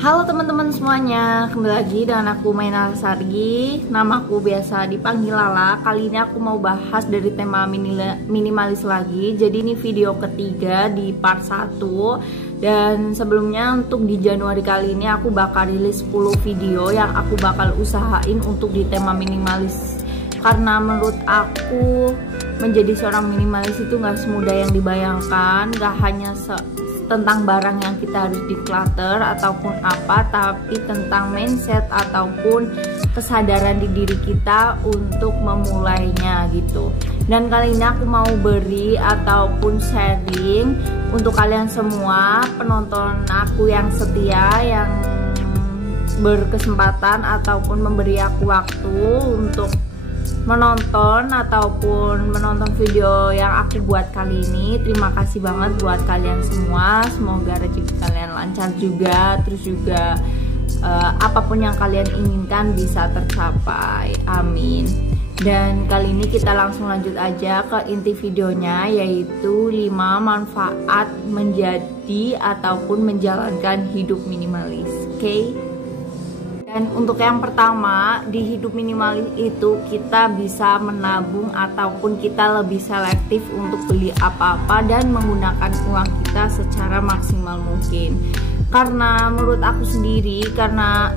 Halo teman-teman semuanya, kembali lagi dengan aku Maina Sargi. Namaku biasa dipanggil Lala. Kali ini aku mau bahas dari tema minimalis lagi. Jadi ini video ketiga di part 1. Dan sebelumnya untuk di Januari kali ini aku bakal rilis 10 video yang aku bakal usahain untuk di tema minimalis. Karena menurut aku menjadi seorang minimalis itu gak semudah yang dibayangkan. Gak hanya tentang barang yang kita harus declutter ataupun apa, tapi tentang mindset ataupun kesadaran di diri kita untuk memulainya gitu. Dan kali ini aku mau beri ataupun sharing untuk kalian semua penonton aku yang setia, yang berkesempatan ataupun memberi aku waktu untuk menonton video yang aku buat kali ini. Terima kasih banget buat kalian semua. Semoga rezeki kalian lancar juga, terus juga apapun yang kalian inginkan bisa tercapai, amin. Dan kali ini kita langsung lanjut aja ke inti videonya, yaitu 5 manfaat menjadi ataupun menjalankan hidup minimalis. Oke? Dan untuk yang pertama, di hidup minimalis itu kita bisa menabung ataupun kita lebih selektif untuk beli apa-apa dan menggunakan uang kita secara maksimal mungkin. Karena menurut aku sendiri, karena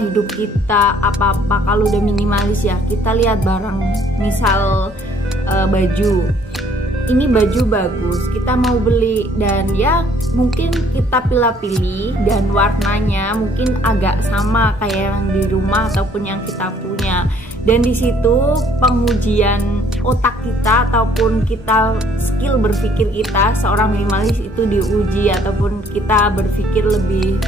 hidup kita apa-apa kalau udah minimalis ya, kita lihat barang, misal baju. Ini baju bagus, kita mau beli, dan ya mungkin kita pilih-pilih dan warnanya mungkin agak sama kayak yang di rumah ataupun yang kita punya. Dan di situ pengujian otak kita ataupun kita skill berpikir kita seorang minimalis itu diuji, ataupun kita berpikir lebih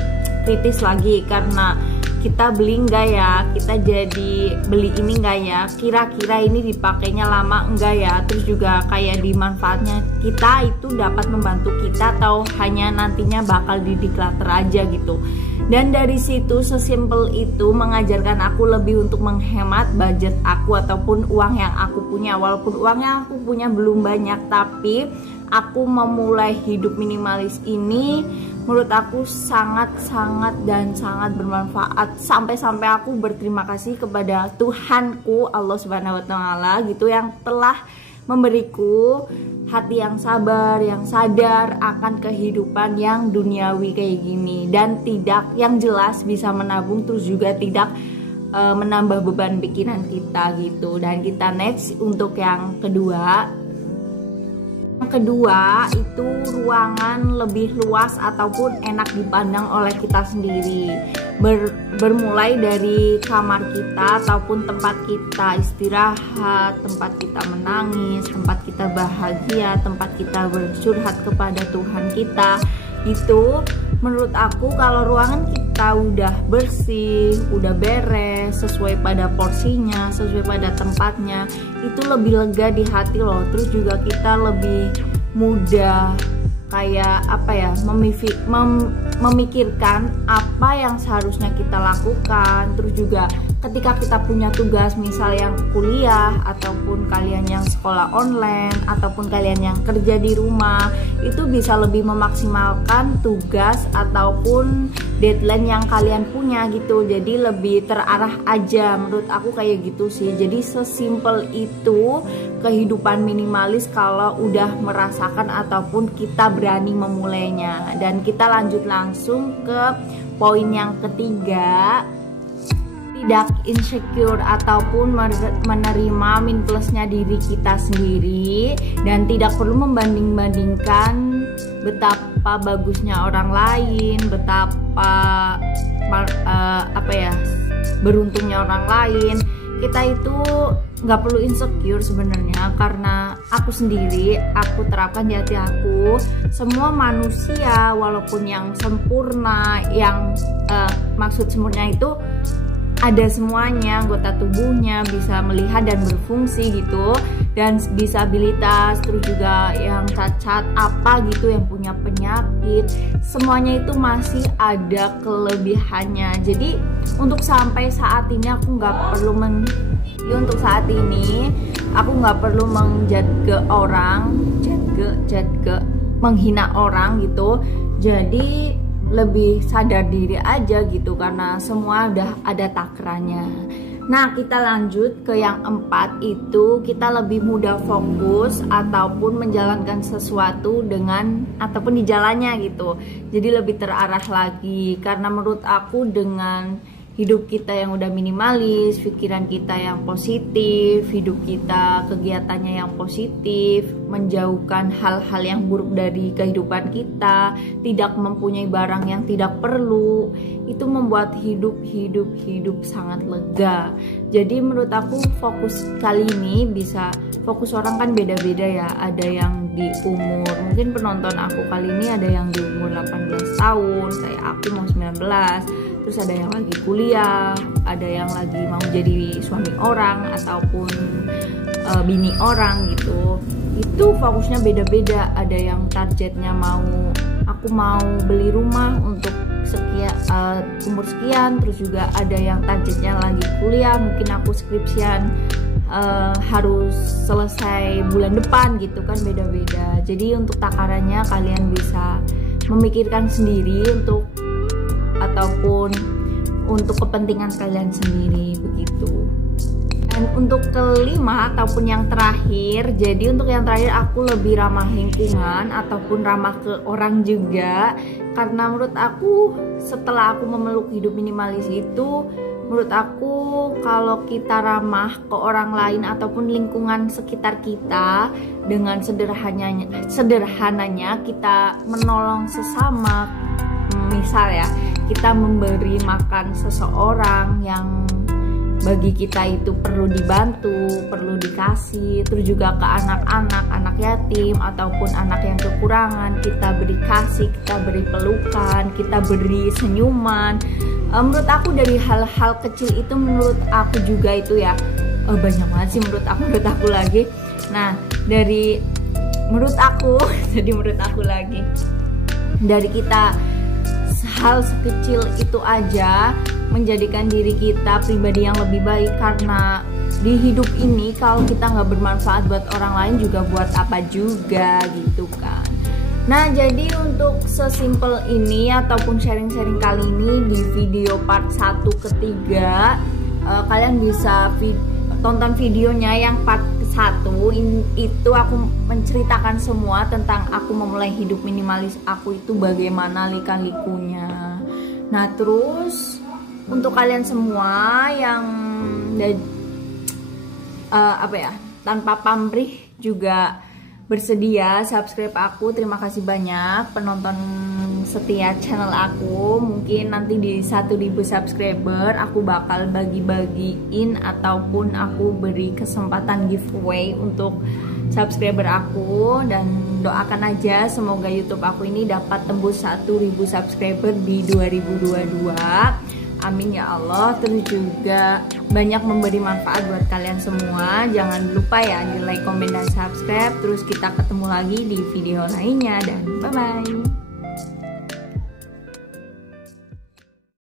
kritis lagi, karena kita beli enggak ya, kita jadi beli ini enggak ya, kira-kira ini dipakainya lama enggak ya, terus juga kayak di manfaatnya kita itu dapat membantu kita atau hanya nantinya bakal di declutter aja gitu. Dan dari situ sesimpel itu mengajarkan aku lebih untuk menghemat budget aku ataupun uang yang aku punya. Walaupun uang yang aku punya belum banyak, tapi aku memulai hidup minimalis ini menurut aku sangat bermanfaat. Sampai-sampai aku berterima kasih kepada Tuhanku Allah Subhanahu wa taala gitu, yang telah memberiku hati yang sabar, yang sadar akan kehidupan yang duniawi kayak gini, dan tidak, yang jelas bisa menabung, terus juga tidak menambah beban pikiran kita gitu. Dan kita next untuk yang kedua. Yang kedua itu ruangan lebih luas ataupun enak dipandang oleh kita sendiri. Bermulai dari kamar kita ataupun tempat kita istirahat, tempat kita menangis, tempat kita bahagia, tempat kita bercurhat kepada Tuhan kita. Itu menurut aku kalau ruangan kita udah bersih, udah beres, sesuai pada porsinya, sesuai pada tempatnya, itu lebih lega di hati loh. Terus juga kita lebih mudah kayak apa ya, memikirkan apa yang seharusnya kita lakukan. Terus juga ketika kita punya tugas, misal yang kuliah ataupun kalian yang sekolah online ataupun kalian yang kerja di rumah, itu bisa lebih memaksimalkan tugas ataupun deadline yang kalian punya gitu. Jadi lebih terarah aja, menurut aku kayak gitu sih. Jadi sesimpel itu kehidupan minimalis kalau udah merasakan ataupun kita berani memulainya. Dan kita lanjut langsung ke poin yang ketiga. Tidak insecure ataupun menerima min plusnya diri kita sendiri, dan tidak perlu membanding-bandingkan betapa bagusnya orang lain, betapa beruntungnya orang lain. Kita itu nggak perlu insecure sebenarnya, karena aku sendiri, aku terapkan di hati aku, semua manusia walaupun yang sempurna, yang maksud sempurna itu ada semuanya, anggota tubuhnya bisa melihat dan berfungsi gitu, dan disabilitas, terus juga yang cacat apa gitu, yang punya penyakit, semuanya itu masih ada kelebihannya. Jadi untuk sampai saat ini aku nggak perlu menjudge orang, menghina orang gitu. Jadi lebih sadar diri aja gitu, karena semua udah ada takarannya. Nah, kita lanjut ke yang 4, itu kita lebih mudah fokus ataupun menjalankan sesuatu dengan ataupun di jalannya gitu. Jadi lebih terarah lagi, karena menurut aku dengan hidup kita yang udah minimalis, pikiran kita yang positif, hidup kita kegiatannya yang positif, menjauhkan hal-hal yang buruk dari kehidupan kita, tidak mempunyai barang yang tidak perlu, itu membuat hidup sangat lega. Jadi menurut aku fokus kali ini bisa, fokus orang kan beda-beda ya. Ada yang di umur, mungkin penonton aku kali ini ada yang di umur 18 tahun, kayak aku mau 19. Terus ada yang lagi kuliah, ada yang lagi mau jadi suami orang ataupun bini orang gitu. Itu fokusnya beda-beda. Ada yang targetnya aku mau beli rumah untuk sekian umur sekian. Terus juga ada yang targetnya lagi kuliah, mungkin aku skripsian harus selesai bulan depan gitu kan, beda-beda. Jadi untuk takarannya kalian bisa memikirkan sendiri ataupun untuk kepentingan kalian sendiri begitu. Dan untuk kelima ataupun yang terakhir, jadi untuk yang terakhir aku lebih ramah lingkungan ataupun ramah ke orang juga, karena menurut aku setelah aku memeluk hidup minimalis itu, menurut aku kalau kita ramah ke orang lain ataupun lingkungan sekitar kita, dengan sederhananya kita menolong sesama. Misal ya, kita memberi makan seseorang yang bagi kita itu perlu dibantu, perlu dikasih. Terus juga ke anak yatim ataupun anak yang kekurangan, kita beri kasih, kita beri pelukan, kita beri senyuman. Menurut aku dari hal-hal kecil itu, menurut aku juga itu ya, banyak banget sih menurut aku lagi. Nah, menurut aku lagi, dari kita hal sekecil itu aja menjadikan diri kita pribadi yang lebih baik. Karena di hidup ini kalau kita nggak bermanfaat buat orang lain juga buat apa juga gitu kan. Nah, jadi untuk sesimpel ini ataupun sharing-sharing kali ini di video part 1 ketiga, kalian bisa tonton videonya yang part 1 itu aku menceritakan semua tentang aku memulai hidup minimalis aku itu bagaimana lika-likunya. Nah, terus untuk kalian semua yang tanpa pamrih juga bersedia subscribe aku, terima kasih banyak penonton setia channel aku. Mungkin nanti di 1000 subscriber aku bakal bagi-bagiin ataupun aku beri kesempatan giveaway untuk subscriber aku. Dan doakan aja semoga YouTube aku ini dapat tembus 1000 subscriber di 2022. Amin ya Allah. Terus juga banyak memberi manfaat buat kalian semua. Jangan lupa ya di like, komen, dan subscribe. Terus kita ketemu lagi di video lainnya, dan bye bye.